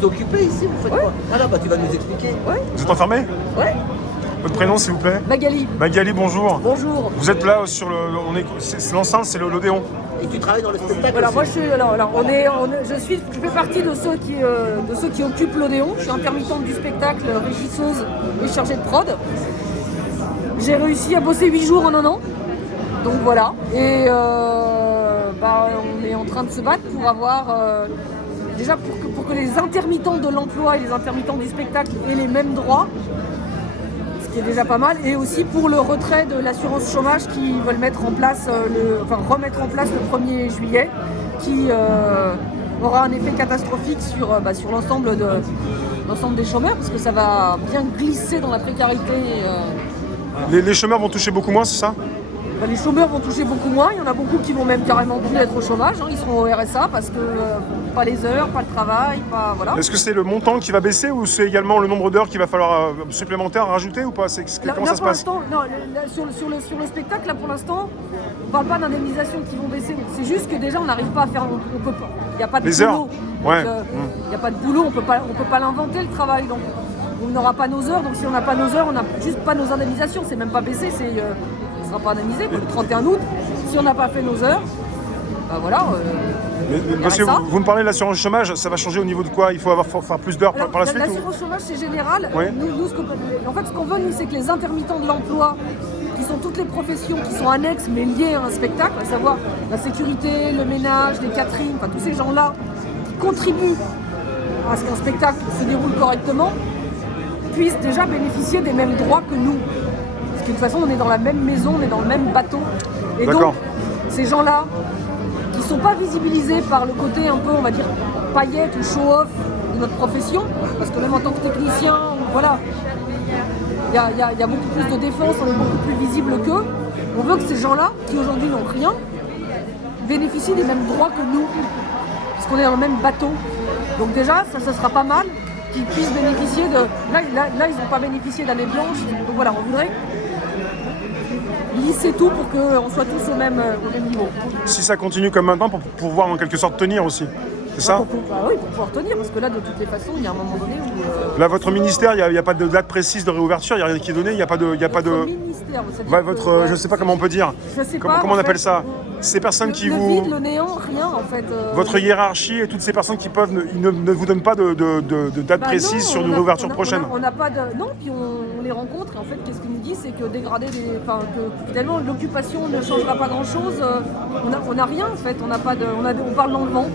vous occupez ici, vous faites quoi? Ah là, bah tu vas nous expliquer. Ouais. Vous êtes enfermé? Ouais. Votre prénom, s'il vous plaît? Magali. Magali, bonjour. Bonjour. Vous êtes là sur le... C'est l'enceinte, c'est l'Odéon. Et tu travailles dans le spectacle Voilà, aussi. moi je fais partie de ceux qui occupent l'Odéon. Je suis intermittente du spectacle, régisseuse et chargée de prod. J'ai réussi à bosser 8 jours en un an. Donc voilà. Et on est en train de se battre pour avoir déjà pour que les intermittents de l'emploi et les intermittents du spectacle aient les mêmes droits. Ce qui est déjà pas mal, et aussi pour le retrait de l'assurance chômage qu'ils veulent mettre en place, remettre en place le 1er juillet, qui aura un effet catastrophique sur l'ensemble des chômeurs, parce que ça va bien glisser dans la précarité. Les chômeurs vont toucher beaucoup moins, c'est ça? Les chômeurs vont toucher beaucoup moins, il y en a beaucoup qui vont même carrément plus être au chômage, ils seront au RSA parce que pas les heures, pas le travail, pas voilà. Est-ce que c'est le montant qui va baisser ou c'est également le nombre d'heures qu'il va falloir supplémentaire rajouter ou pas? Comment ça se passe? Sur le spectacle, là pour l'instant, on parle pas d'indemnisation qui vont baisser, c'est juste que déjà on n'arrive pas à faire, il n'y a pas de les boulot. heures. Ouais. Il n'y a pas de boulot, on peut pas l'inventer le travail, donc on n'aura pas nos heures, donc si on n'a pas nos heures, on n'a juste pas nos indemnisations, c'est même pas baissé, ne sera pas indemnisé le 31 août. Si on n'a pas fait nos heures, voilà. Parce que vous me parlez de l'assurance chômage, ça va changer au niveau de quoi? Il faut faire plus d'heures par la suite? L'assurance chômage, c'est général. Ouais. Ce qu'on veut, nous, c'est que les intermittents de l'emploi, qui sont toutes les professions qui sont annexes mais liées à un spectacle, à savoir la sécurité, le ménage, les catering, tous ces gens-là qui contribuent à ce qu'un spectacle se déroule correctement, puissent déjà bénéficier des mêmes droits que nous. Parce que de toute façon, on est dans la même maison, on est dans le même bateau. Et donc, ces gens-là, qui ne sont pas visibilisés par le côté un peu, on va dire, paillettes ou show-off de notre profession, parce que même en tant que technicien, voilà, il y a beaucoup plus de défense, on est beaucoup plus visible qu'eux. On veut que ces gens-là, qui aujourd'hui n'ont rien, bénéficient des mêmes droits que nous, parce qu'on est dans le même bateau. Donc déjà, ça sera pas mal qu'ils puissent bénéficier de... Là ils n'ont pas bénéficié d'année blanche, donc voilà, on voudrait lisser tout pour qu'on soit tous au même niveau. Si ça continue comme maintenant, pour pouvoir en quelque sorte tenir aussi, c'est ça? Oui, pour pouvoir tenir, parce que là, de toutes les façons, il y a un moment donné où... Là, votre ministère, il n'y a pas de date précise de réouverture, il n'y a rien qui est donné, il n'y a pas de... ministère, je ne sais pas comment on peut dire. Je sais pas. Comment on appelle ça? Ces personnes qui vous... Le vide, le néant, rien en fait. Votre hiérarchie et toutes ces personnes qui peuvent ne vous donnent pas de date précise sur une réouverture prochaine? On n'a pas de... Non, puis on les rencontre et en fait, qu'est-ce qu'ils nous disent, c'est que dégrader que finalement l'occupation ne changera pas grand-chose. On n'a rien en fait, on n'a pas de... On parle dans le vent.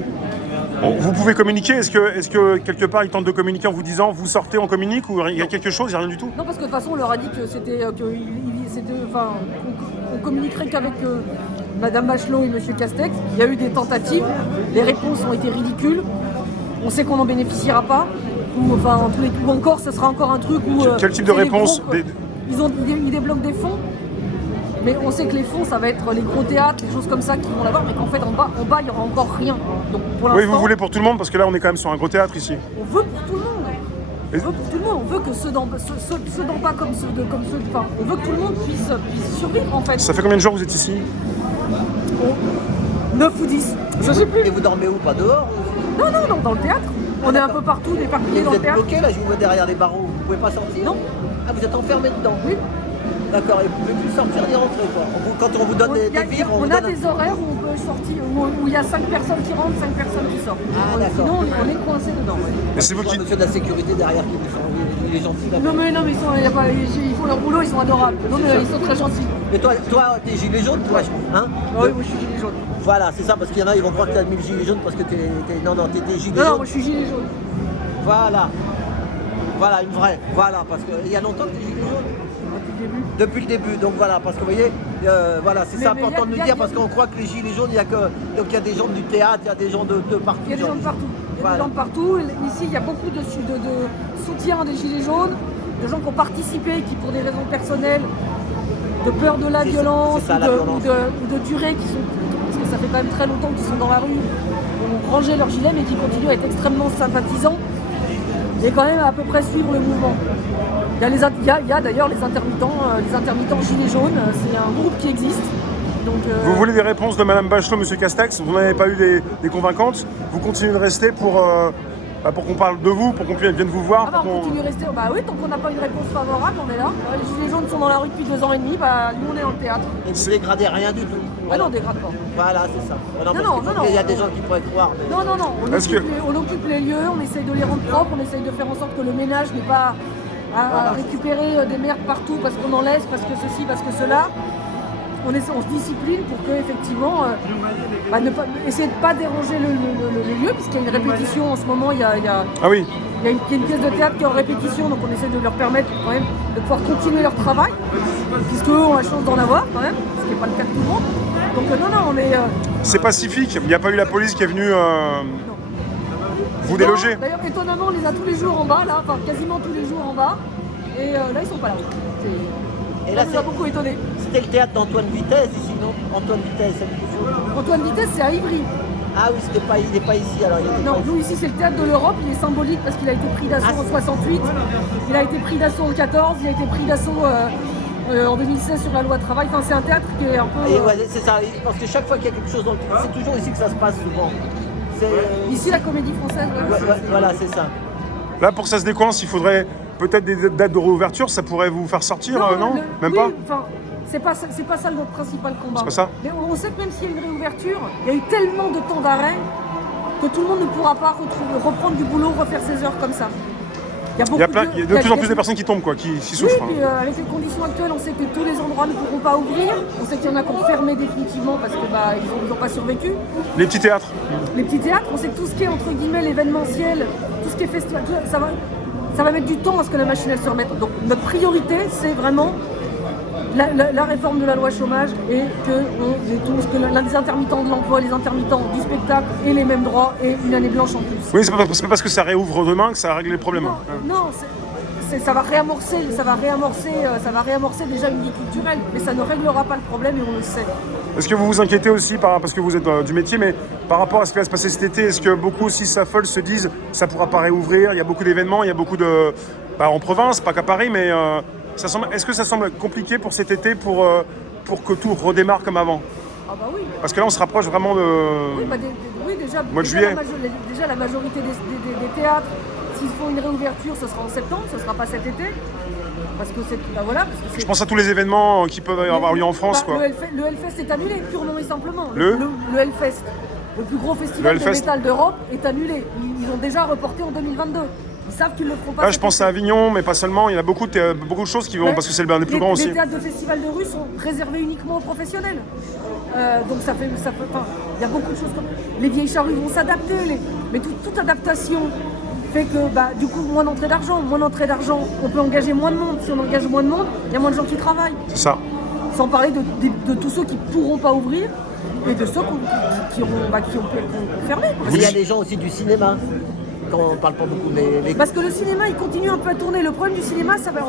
Vous pouvez communiquer? Est-ce que quelque part ils tentent de communiquer en vous disant vous sortez, on communique, ou il y a quelque chose, il n'y a rien du tout? Non, parce que de toute façon on leur a dit que on communiquerait qu'avec Madame Bachelot et Monsieur Castex. Il y a eu des tentatives, les réponses ont été ridicules. On sait qu'on n'en bénéficiera pas, ou encore ce sera encore un truc où... Quel type de réponse? Ils débloquent des fonds. Mais on sait que les fonds, ça va être les gros théâtres, des choses comme ça qui vont l'avoir, mais qu'en fait, en bas, il n'y aura encore rien. Donc, pour oui, vous voulez pour tout le monde, parce que là, on est quand même sur un gros théâtre ici. On veut pour tout le monde. On veut pour tout le monde. On veut que ceux d'en bas comme ceux on veut que tout le monde puisse survivre, en fait. Ça fait combien de jours que vous êtes ici? 9 ou 10. Je sais plus. Et vous dormez où? Pas dehors? Non, dans le théâtre. On est un peu partout, éparpillés dans le théâtre. Vous êtes bloqué, là, je vous vois derrière les barreaux. Vous pouvez pas sortir? Non. Ah, vous êtes enfermé dedans? Oui. D'accord, et vous ne pouvez plus sortir ni rentrer, quoi. Quand on vous donne des vivres, on a des horaires où on peut sortir, où il y a 5 personnes qui rentrent, 5 personnes qui sortent. Ah, d'accord. Sinon, on est coincé dedans. Et c'est vous qui... monsieur de la sécurité derrière qui vous sont... Il est gentil, là. Non, mais ils font leur boulot, ils sont adorables. Non, mais ils sont très gentils. Mais toi, t'es gilet jaune, toi, hein? Oui, moi je suis gilet jaune. Voilà, c'est ça, parce qu'il y en a, ils vont croire que t'as mis le gilet jaune parce que t'es gilet jaune. Non, moi je suis gilet jaune. Voilà. Voilà, une vraie. Voilà, parce qu'il y a longtemps que t'es gilet jaune. Depuis le début, donc voilà, parce que vous voyez, voilà, c'est important de le dire, parce qu'on croit que les gilets jaunes, il y a des gens du théâtre, il y a des gens de partout. Il y a des gens de partout. Il y a des gens de partout. Ici, il y a beaucoup de soutien des gilets jaunes, de gens qui ont participé, qui pour des raisons personnelles, de peur de la violence, ou de durée, parce que ça fait quand même très longtemps qu'ils sont dans la rue, ont rangé leur gilet, mais qui continuent à être extrêmement sympathisants et quand même à peu près suivre le mouvement. Il y a d'ailleurs les intermittents gilets jaunes, c'est un groupe qui existe. Donc, Vous voulez des réponses de Madame Bachelot, Monsieur Castex? Vous n'avez pas eu des convaincantes? Vous continuez de rester pour pour qu'on parle de vous, pour qu'on vienne vous voir. Ah bah, on continue de rester. Bah oui, tant qu'on n'a pas une réponse favorable, on est là. Les Gilets jaunes sont dans la rue depuis 2 ans et demi, bah nous on est dans le théâtre. Et vous dégradez rien du tout. Ah non, on dégrade pas. Voilà, c'est ça. Non, Il y a des gens qui pourraient croire. Mais... Non, on occupe les lieux, on essaye de les rendre propres, on essaye de faire en sorte que le ménage n'ait pas à récupérer des merdes partout parce qu'on en laisse, parce que ceci, parce que cela. On se discipline pour que, effectivement, essayer de ne pas déranger le lieu, puisqu'il y a une répétition en ce moment, il y a une pièce de théâtre qui est en répétition, donc on essaie de leur permettre quand même de pouvoir continuer leur travail, puisqu'eux ont la chance d'en avoir quand même, ce qui n'est pas le cas de tout le monde. Donc non, on est... C'est pacifique, il n'y a pas eu la police qui est venue vous déloger. D'ailleurs, étonnamment, on les a tous les jours en bas, là, enfin quasiment tous les jours en bas, et là, ils sont pas là. Et là, ça nous a beaucoup étonné. C'était le théâtre d'Antoine Vitesse ici, non? Antoine Vitesse, ça dit quelque chose? Antoine Vitesse, c'est à Ivry. Ah oui, il n'est pas ici alors. Non, nous ici c'est le théâtre de l'Europe, il est symbolique parce qu'il a été pris d'assaut en 68, il a été pris d'assaut en 14, il a été pris d'assaut en 2016 sur la loi travail. Enfin, c'est un théâtre qui est un peu. Ouais, c'est ça, parce que chaque fois qu'il y a quelque chose dans le théâtre, c'est toujours ici que ça se passe souvent. Ici la Comédie Française. Voilà, c'est ça. Là, pour que ça se décoince, il faudrait peut-être des dates de réouverture, ça pourrait vous faire sortir, non? Même oui, pas? Enfin, c'est pas ça notre principal combat. C'est pas ça? Mais on sait que même s'il y a une réouverture, il y a eu tellement de temps d'arrêt que tout le monde ne pourra pas reprendre du boulot, refaire ses heures comme ça. Il y a de plus en plus de personnes qui tombent, quoi, qui souffrent. Oui, puis avec les conditions actuelles, on sait que tous les endroits ne pourront pas ouvrir. On sait qu'il y en a qui ont fermé définitivement parce qu'ils n'ont pas survécu. Les petits théâtres. Les petits théâtres, on sait que tout ce qui est entre guillemets l'événementiel, tout ce qui est festival, ça va mettre du temps à ce que la machine elle se remette. Donc notre priorité, c'est vraiment la réforme de la loi chômage et que les intermittents de l'emploi, les intermittents du spectacle aient les mêmes droits et une année blanche en plus. Oui, c'est pas parce que ça réouvre demain que ça va régler le problème. Non, ça va réamorcer déjà une vie culturelle, mais ça ne réglera pas le problème et on le sait. Est-ce que vous vous inquiétez aussi, parce que vous êtes du métier, mais par rapport à ce qui va se passer cet été, est-ce que beaucoup aussi s'affolent, se disent ça ne pourra pas réouvrir, il y a beaucoup d'événements, il y a beaucoup de... en province, pas qu'à Paris, mais est-ce que ça semble compliqué pour cet été pour que tout redémarre comme avant? Ah bah oui. Parce que là, on se rapproche vraiment de... Oui, déjà, mois de juillet. Déjà, la majorité des théâtres, s'ils font une réouverture, ce sera en septembre, ce ne sera pas cet été. Parce que je pense à tous les événements qui peuvent avoir lieu en France. Quoi. Le Hellfest est annulé, purement et simplement. Le Hellfest, le plus gros festival de métal d'Europe, est annulé. Ils ont déjà reporté en 2022. Ils savent qu'ils ne le feront pas. Là, je pense à Avignon, mais pas seulement. Il y en a beaucoup de choses qui vont, parce que c'est le plus grand aussi. Les théâtres de festival de rue sont réservés uniquement aux professionnels. Donc il y a beaucoup de choses comme... Les vieilles charrues vont s'adapter, mais toute adaptation fait que du coup moins d'entrée d'argent, on peut engager moins de monde. Si on engage moins de monde, il y a moins de gens qui travaillent. C'est ça. Sans parler de tous ceux qui ne pourront pas ouvrir et de ceux qui ont fermé. Il y a des gens aussi du cinéma. Quand on parle pas beaucoup, mais parce que le cinéma il continue un peu à tourner. Le problème du cinéma, ça va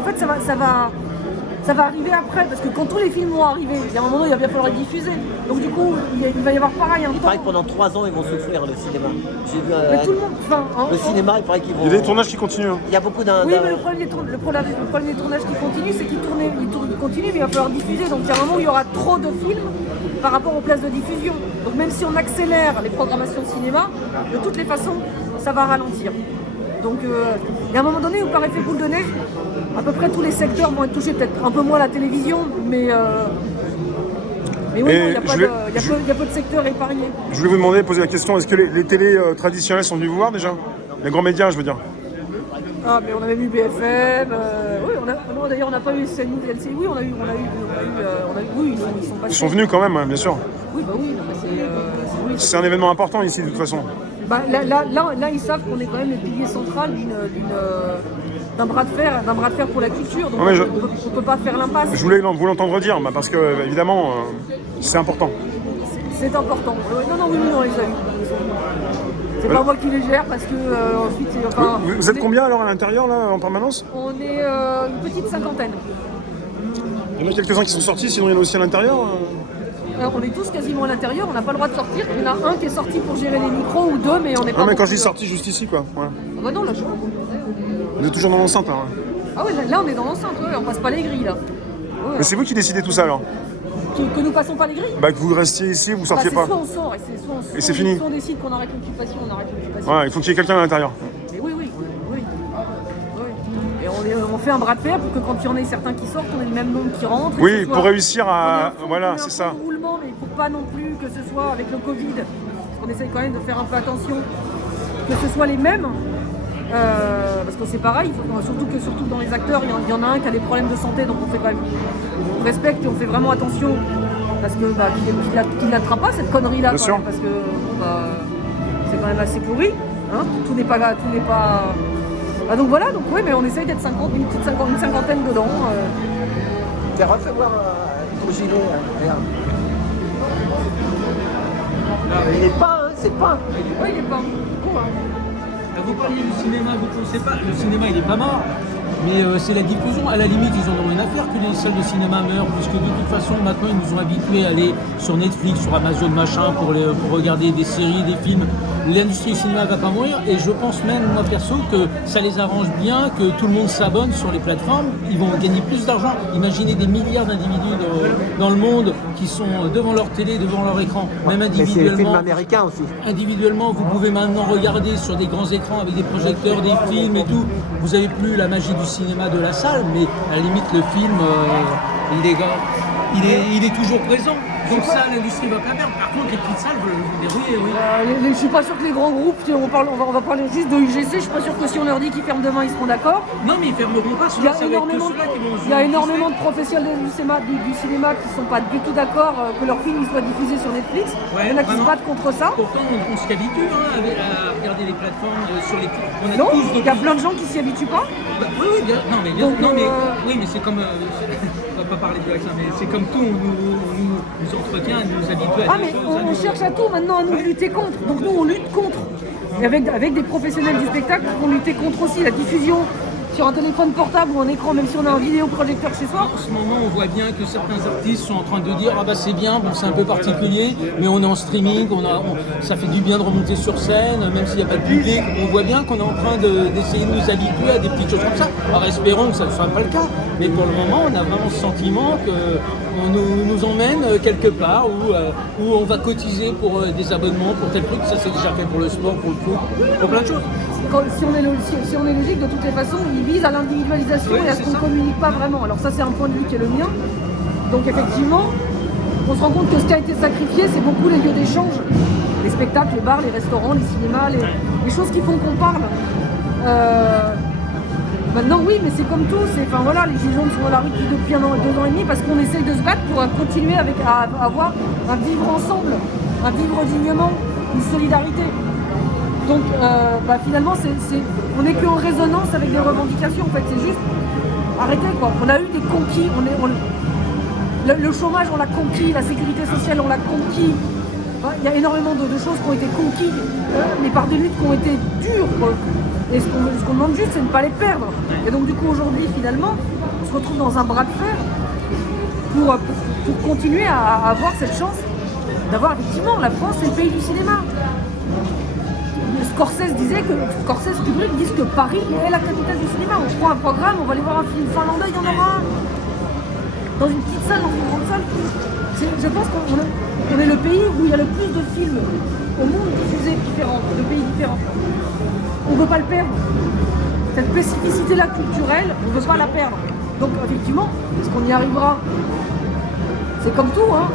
arriver après, parce que quand tous les films vont arriver, il y a un moment il va bien falloir les diffuser. Donc du coup, il va y avoir pareil un temps. Il paraît que pendant 3 ans ils vont souffrir le cinéma. J'ai vu mais tout le monde, le cinéma, il paraît qu'ils vont. Il y a des tournages qui continuent. Il y a beaucoup d'un. Oui, mais le problème des tournages qui continuent, c'est qu'ils continuent, mais il va falloir diffuser. Donc il y a un moment où il y aura trop de films par rapport aux places de diffusion. Donc même si on accélère les programmations de cinéma, de toutes les façons, ça va ralentir. Donc il y a un moment donné où par effet boule de neige, à peu près tous les secteurs vont être touchés, peut-être un peu moins la télévision, mais oui, il y a peu de secteurs épargnés. Je voulais vous poser la question, est-ce que les télés traditionnelles sont venues vous voir déjà? Les grands médias, je veux dire. Ah, mais on avait vu BFM, oui, d'ailleurs on n'a pas eu CNews, LCI, oui, on a eu, oui, ils sont passés. Ils sont venus quand même, bien sûr. Oui, bah oui, non, mais c'est un événement important ici, de toute façon. Là, ils savent qu'on est quand même le pilier central d'un bras de fer pour la culture, donc on ne peut pas faire l'impasse. Je voulais vous l'entendre dire, parce que évidemment, c'est important. C'est important. Non, les a eu. C'est pas moi qui les gère parce que ensuite c'est... Vous êtes combien alors à l'intérieur là en permanence? On est une petite cinquantaine. Il y en a quelques-uns qui sont sortis, sinon il y en a aussi à l'intérieur. On est tous quasiment à l'intérieur, on n'a pas le droit de sortir. Il y en a un qui est sorti pour gérer les micros ou deux, mais on n'est pas... Non mais quand je dis sorti, juste ici quoi. Ouais. Ah bah non, là je... Vous êtes toujours dans l'enceinte là. Ah ouais, là on est dans l'enceinte, on passe pas les grilles là. Ouais. Mais c'est vous qui décidez tout ça alors? Que nous passons pas les grilles? Que vous restiez ici, vous sortiez pas. Soit on sort, et c'est fini. Si on décide qu'on arrête l'occupation, on arrête l'occupation. Ouais, il faut qu'il y ait quelqu'un à l'intérieur. on fait un bras de fer pour que quand il y en ait certains qui sortent, on ait le même nombre qui rentrent. Oui, pour réussir à... Voilà, c'est ça. Roulement, mais pour pas non plus que ce soit avec le Covid, parce qu'on essaye quand même de faire un peu attention, que ce soit les mêmes. Parce que c'est pareil, surtout dans les acteurs, il y en a un qui a des problèmes de santé, donc on respecte et on fait vraiment attention parce que qu'il n'attrape pas cette connerie-là, Bien sûr. parce que c'est quand même assez pourri. Hein, tout n'est pas. Ah, donc voilà, donc oui, mais on essaye d'être une cinquantaine dedans. Refais voir ton gilet. Regarde. Il est pas, hein, c'est pas. Oui, il est pas. Quoi, hein. Vous parliez du cinéma, vous ne pensez pas, le cinéma il est pas mort, mais c'est la diffusion. À la limite, ils en ont rien à faire que les salles de cinéma meurent, puisque de toute façon, maintenant, ils nous ont habitués à aller sur Netflix, sur Amazon, machin, pour regarder des séries, des films. L'industrie du cinéma va pas mourir, et je pense même, moi perso, que ça les arrange bien, que tout le monde s'abonne sur les plateformes. Ils vont gagner plus d'argent. Imaginez des milliards d'individus dans le monde qui sont devant leur télé, devant leur écran, même Mais c'est les films individuellement. américains aussi. Individuellement, vous pouvez maintenant regarder sur des grands écrans avec des projecteurs, des films et tout. Vous n'avez plus la magie du cinéma de la salle, mais à la limite, le film, il est toujours présent. Donc ça, l'industrie va pas perdre. Par contre, les petites salles veulent vous dérouiller, oui. Je suis pas sûr que les grands groupes, on va parler juste de UGC, je suis pas sûr que si on leur dit qu'ils ferment demain, ils seront d'accord. Non, mais ils fermeront pas. Il y a énormément de professionnels du cinéma qui sont pas du tout d'accord que leurs films soient diffusés sur Netflix. Ouais, il y en a qui se vraiment. battent contre ça. Pourtant, on s'y habitue à regarder les plateformes sur les. On a Non, tous il y a plein de gens qui s'y habituent pas. Bah, oui, bien. Non, mais bien. Donc, Oui, mais c'est comme. On va pas parler de vaccin, mais c'est comme tout. On nous entretient, on nous habitue à Ah, des mais choses. on cherche à tout maintenant à nous lutter contre. Donc nous, on lutte contre. Et avec des professionnels du spectacle qui vont lutter contre aussi la diffusion sur un téléphone portable ou un écran, même si on a un vidéoprojecteur chez soi. En ce moment, on voit bien que certains artistes sont en train de dire ah bah c'est bien, bon c'est un peu particulier, mais on est en streaming, ça fait du bien de remonter sur scène, même s'il n'y a pas de public. On voit bien qu'on est en train d'essayer de nous habituer à des petites choses comme ça. Alors espérons que ça ne soit pas le cas, mais pour le moment, on a vraiment ce sentiment qu'on nous emmène quelque part où on va cotiser pour des abonnements, pour tel truc. Ça c'est déjà fait pour le sport, pour le foot, pour plein de choses. Si on est logique, de toutes les façons, ils visent à l'individualisation Oui, et à ce c'est qu'on ne ça. communique pas vraiment. Alors ça, c'est un point de vue qui est le mien. Donc effectivement, on se rend compte que ce qui a été sacrifié, c'est beaucoup les lieux d'échange. Les spectacles, les bars, les restaurants, les cinémas, les choses qui font qu'on parle. Maintenant, oui, mais c'est comme tout. Enfin voilà, les Gilets jaunes sont dans la rue depuis 2 ans et demi parce qu'on essaye de se battre pour continuer à avoir un vivre ensemble, un vivre dignement, une solidarité. Donc finalement, on n'est qu'en résonance avec des revendications. En fait, c'est juste arrêtez quoi. On a eu des conquis. Le chômage, on l'a conquis. La sécurité sociale, on l'a conquis. Il y a énormément de choses qui ont été conquises, mais par des luttes qui ont été dures. Quoi. Et ce qu'on demande juste, c'est de ne pas les perdre. Et donc du coup, aujourd'hui, finalement, on se retrouve dans un bras de fer pour continuer à avoir cette chance d'avoir effectivement la France, c'est le pays du cinéma. Scorsese Kubrick disent que Paris est la capitale du cinéma. On prend un programme, on va aller voir un film finlandais, il y en aura un. Dans une petite salle, dans une grande salle. Je pense qu'on est le pays où il y a le plus de films au monde diffusés différents, de pays différents. On ne veut pas le perdre. Cette spécificité-là culturelle, on ne veut pas la perdre. Donc effectivement, est-ce qu'on y arrivera? C'est comme tout, hein.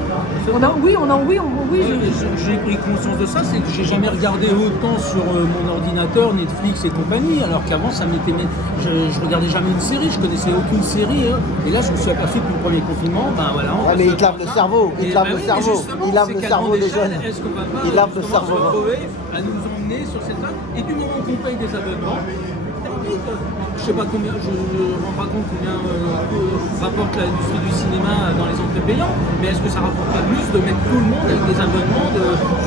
J'ai pris conscience de ça, c'est que j'ai jamais regardé autant sur mon ordinateur, Netflix et compagnie, alors qu'avant ça m'était. Je regardais jamais une série, je connaissais aucune série, hein. Et là je me suis aperçu que le premier confinement, mais il lave le cerveau, il lave le cerveau des jeunes. Est-ce qu'on va pas il lave le cerveau. se retrouver à nous emmener sur cette table et du moment qu'on paye des abonnements, je sais pas combien, je ne me rends pas compte combien rapporte l'industrie du cinéma dans les entrées payantes, mais est-ce que ça rapporte pas plus de mettre tout le monde avec des abonnements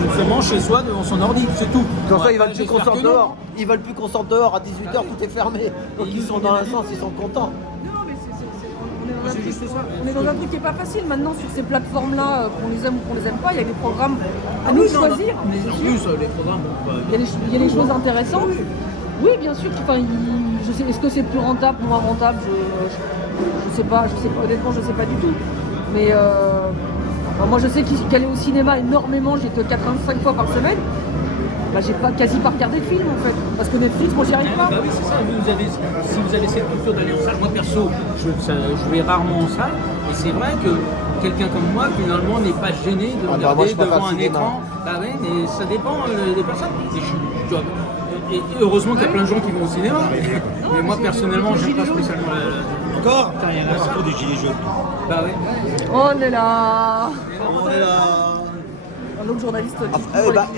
justement chez soi devant son ordi, c'est tout. Comme ça, ils veulent plus qu'on sorte dehors. Ils veulent plus qu'on sorte dehors à 18h, tout est fermé. Donc ils sont dans un sens, ils sont contents. Non, mais on est dans un truc qui n'est pas facile maintenant sur ces plateformes-là, qu'on les aime ou qu'on les aime pas. Il y a des programmes à nous de choisir. Mais en plus, les programmes. Il y a des choses intéressantes. Oui, bien sûr. Est-ce que c'est plus rentable ou moins rentable? Je sais pas. Honnêtement, je sais pas du tout. Mais moi, je sais qu'aller au cinéma énormément. J'étais 85 fois par semaine. bah, j'ai quasi pas regardé de film en fait. Parce que Netflix, moi j'y arrive pas. Bah oui, c'est ça. Si vous avez cette culture d'aller en salle, moi perso, je vais rarement en salle. Et c'est vrai que quelqu'un comme moi, finalement, n'est pas gêné de moi, regarder je préfère devant le un cinéma. écran. Bah oui, mais ça dépend des personnes. Et heureusement qu'il y a plein de gens qui vont au cinéma. Mais moi, personnellement, j'aime pas spécialement Encore putain, il y en a partout des gilets jaunes. Bah oui. On est là. On est là. Un autre journaliste.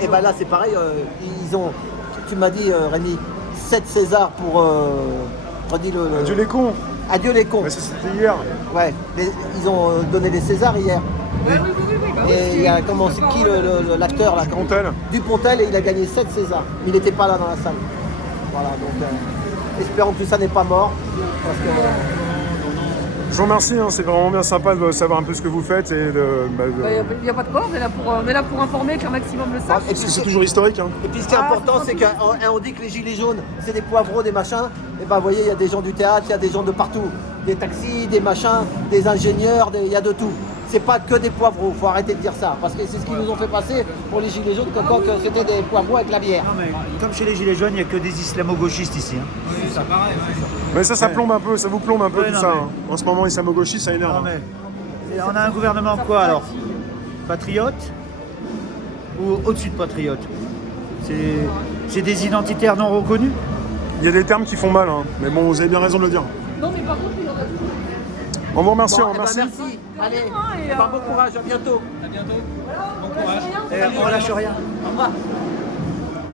Et bah là, c'est pareil. Ils ont, tu m'as dit, Rémi, 7 Césars pour. Redis le. Dieu les cons. Adieu les cons. Mais ça, c'était hier. Ouais, ils ont donné les Césars hier. Oui. Bah oui, Et il y a comment, c'est qui l'acteur là Dupontel. Dupontel, et il a gagné 7 Césars. Mais il n'était pas là dans la salle. Voilà, donc espérons que tout ça n'est pas mort. Parce que, Je vous remercie, hein, c'est vraiment bien sympa de savoir un peu ce que vous faites et de. Il n'y a pas de quoi, on est là pour informer qu'un maximum le sache. Et Parce que c'est toujours historique. Hein. Et puis ce qui est important, c'est qu'on dit que les gilets jaunes, c'est des poivrons, des machins. Et ben vous voyez, il y a des gens du théâtre, il y a des gens de partout. Des taxis, des machins, des ingénieurs, il y a de tout. C'est pas que des poivrons, faut arrêter de dire ça. Parce que c'est ce qu'ils nous ont fait passer pour les gilets jaunes, quand c'était des poivrons avec la bière. Non, mais comme chez les gilets jaunes, il n'y a que des islamo-gauchistes ici. Hein. Oui, ça paraît, ouais. Mais ça plombe un peu, ça vous plombe un peu Ouais, tout non, ça. mais- Hein. En ce moment, islamo-gauchiste, ça énerve. Non, mais on a un gouvernement quoi alors? Patriote ou au-dessus de patriote? C'est des identitaires non reconnus? Il y a des termes qui font mal, hein. Mais bon, vous avez bien raison de le dire. Non, mais par contre, il y en a toujours. On vous remercie, Bon, on eh ben, remercie. merci. Allez, Et, bon courage, à bientôt. À bientôt. Bon courage. On lâche rien. Au revoir.